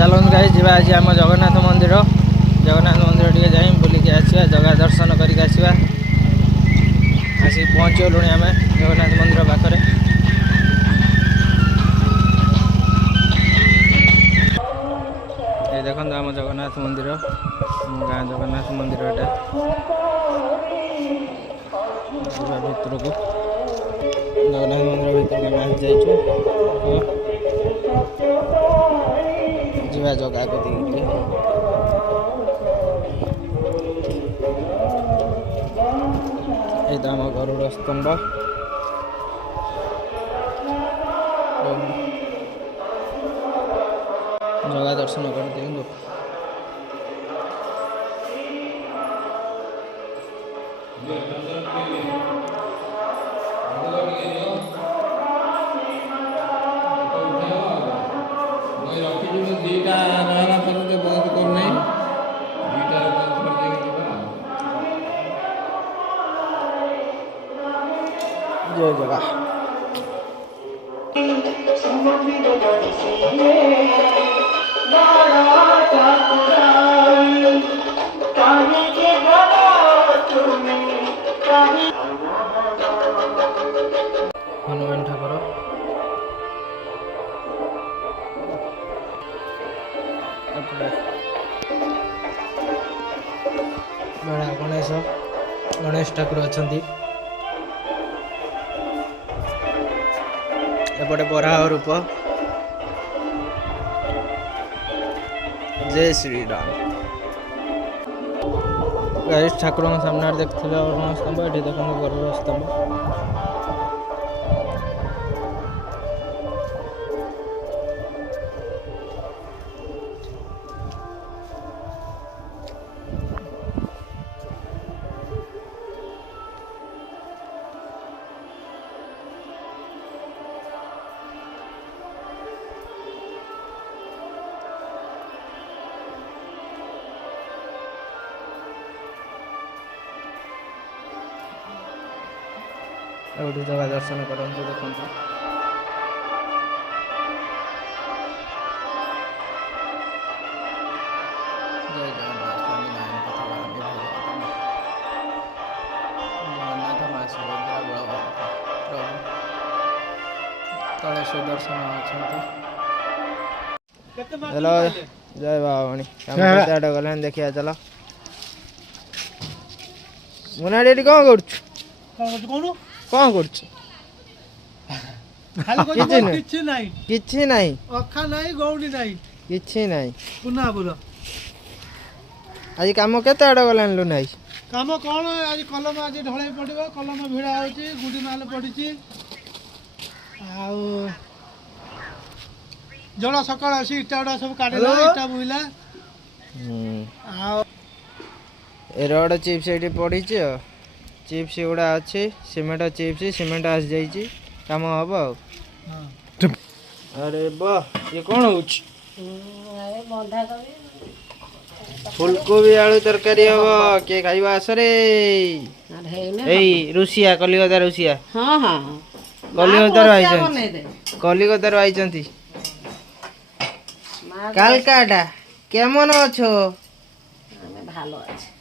चलून गाई जा आज आम जगन्नाथ मंदिर टे जाई बुलिकी आसवा जगह दर्शन करके आसवा आसिक पहुँचलु आम जगन्नाथ मंदिर पाखे ये देखो आम जगन्नाथ मंदिर गाँ जगन्नाथ मंदिर भितर को जगन्नाथ मंदिर भीतर आम जाइए जगह को देखिए ये आम गरुड़ स्तंभ जगह दर्शन कर दिखाँ जय जगह हनुमान ठाकुर गणेश ठाकुर अच्छा एपटे बराह रूप जय श्री राम गणेश ठाकुर सामने देखते अरुण स्तंभ ये देखो गरुड़ स्तंभ जगह दर्शन करूँ देखो जय जगन्नाथ स्वामी नारायण जगन्नाथ माँ सुभद्रा बलभद्र प्रभु तले सुदर्शन अच्छा हेलो जय बाबाणी गला देखिए चलो मुना डेडी कौन कर कौन कर आज कम केते आड़ गलान लु नाई काम कौन आज कलम आज ढलाई पड़ो कलम भिड़ा हो गुड़ी नाल पड़ी जल सकाल आसी इटा गुड़ा सब काटला इटा बुइला रड चिप्स ये पड़ी चिप्स गुड़ा अच्छी सीमेंट चिप्स सीमेंट आस जाइए कम हम अरे वाह ये कौन हो फुलकोबी आलू तरकारी हम किए खाइबा आसरे रुषिया कलिकता रुषिया कलिकतार आई कालकाटा केमन अच्छो भालो আছে